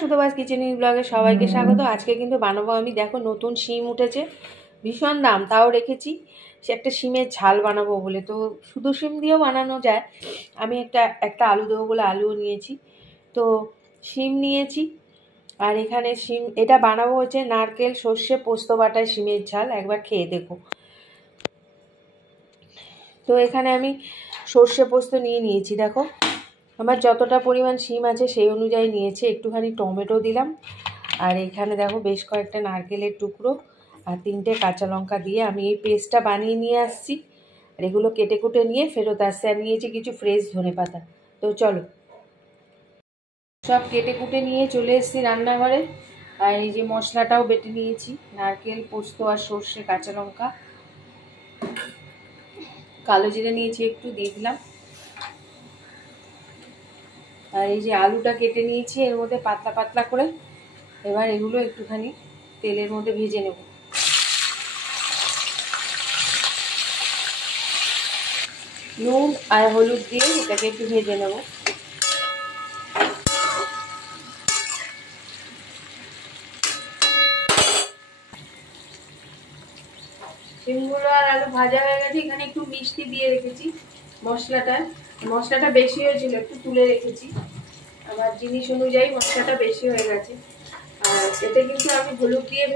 সুতোবাজ kitchen ব্লগে সবাইকে স্বাগত। আজকে কিন্তু বানাবো আমি, দেখো নতুন শিম উঠেছে, ভীষণ দাম, তাও রেখেছি সে একটা শিমের ঝাল বানাবো বলে। তো শুধু শিম দিয়েও বানানো যায়, আমি একটা আলু দেবো বলে আলুও নিয়েছি, তো শিম নিয়েছি। আর এখানে শিম, এটা বানাবো হচ্ছে নারকেল সর্ষে পোস্ত বাটায় শিমের ঝাল, একবার খেয়ে দেখো। তো এখানে আমি সর্ষে পোস্ত নিয়েছি, দেখো আমার যতটা পরিমাণ শিম আছে সেই অনুযায়ী নিয়েছি। একটুখানি টমেটো দিলাম, আর এখানে দেখো বেশ কয়েকটা নারকেলের টুকরো আর 3টে কাঁচা লঙ্কা দিয়ে আমি এই পেস্টটা বানিয়ে নিয়ে আসছি। আর এগুলো কেটে কুটে নিয়ে ফেরত আসছে। আর নিয়েছি কিছু ফ্রেশ ধনেপাতা। তো চলো, সব কেটে কুটে নিয়ে চলে এসেছি রান্নাঘরে। আর এই যে মশলাটাও বেটে নিয়েছি, নারকেল পোস্ত আর সর্ষে কাঁচা লঙ্কা, কালো জিরে নিয়েছি একটু, দিয়ে দিলাম। আর এই যে আলুটা কেটে নিয়েছি এর মধ্যে পাতলা পাতলা করে। এবার এগুলো একটুখানি তেলের মধ্যে ভেজে নেব। নুন আর হলুদ দিয়ে এটাকে একটু ভেজে নেব। শিমগুলো আর আলু ভাজা হয়ে গেছে। এখানে একটু মিষ্টি দিয়ে রেখেছি মশলাটা বেশি হয়েছিল, একটু তুলে রেখেছি। আমার জিনিস অনুযায়ী মশলাটা বেশি হয়ে গেছে। আর এতে কিন্তু আমি হলুদ দিয়ে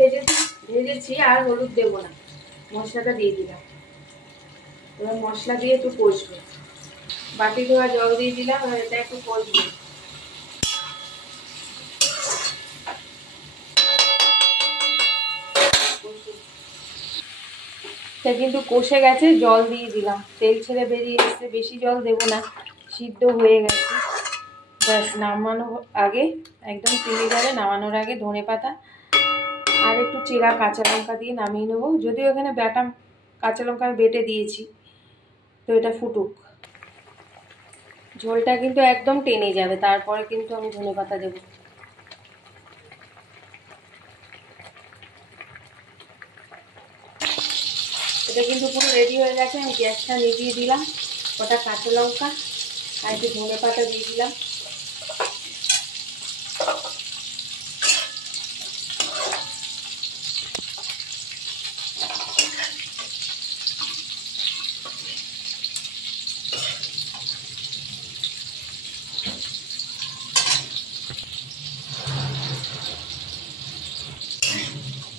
ভেজেছি, আর হলুদ দেবো না, মশলাটা দিয়ে দিলাম। এবার মশলা দিয়ে একটু কষবো, বাটি ধোয়া জল দিয়ে দিলাম। আর এটা একটু কষবো। এটা কিন্তু কষে গেছে, জল দিয়ে দিলাম, তেল ছেড়ে বেরিয়ে এসছে। বেশি জল দেবো না, সিদ্ধ হয়ে গেছে। ব্যাস, নামানোর আগে একদম তেলে যাবে, নামানোর আগে ধনেপাতা আর একটু চেরা কাঁচা লঙ্কা দিয়ে নামিয়ে নেবো। যদিও এখানে বাটা কাঁচা লঙ্কা আমি বেটে দিয়েছি। তো এটা ফুটুক, ঝোলটা কিন্তু একদম টেনে যাবে, তারপরে কিন্তু আমি ধনেপাতা দেবো। এটা কিন্তু পুরো রেডি হয়ে গেছে। আমি গ্যাসটা নিভিয়ে দিলাম, কটা কাঁচা লঙ্কা আর একটু ধনেপাতা দিয়ে দিলাম।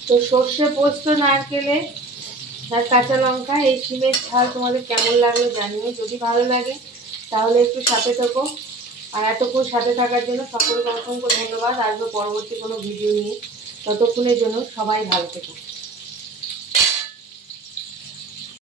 তো সর্ষে পোস্ত নারকেলে আর কাঁচা লঙ্কা এই শিমের ঝাল তোমাদের কেমন লাগলো জানিও। যদি ভালো লাগে তাহলে একটু সাথে থেকো। আর এতক্ষণ সাথে থাকার জন্য সকলকে অসংখ্য ধন্যবাদ। আসবো পরবর্তী কোনো ভিডিও নিয়ে, ততক্ষণের জন্য সবাই ভালো থেকো।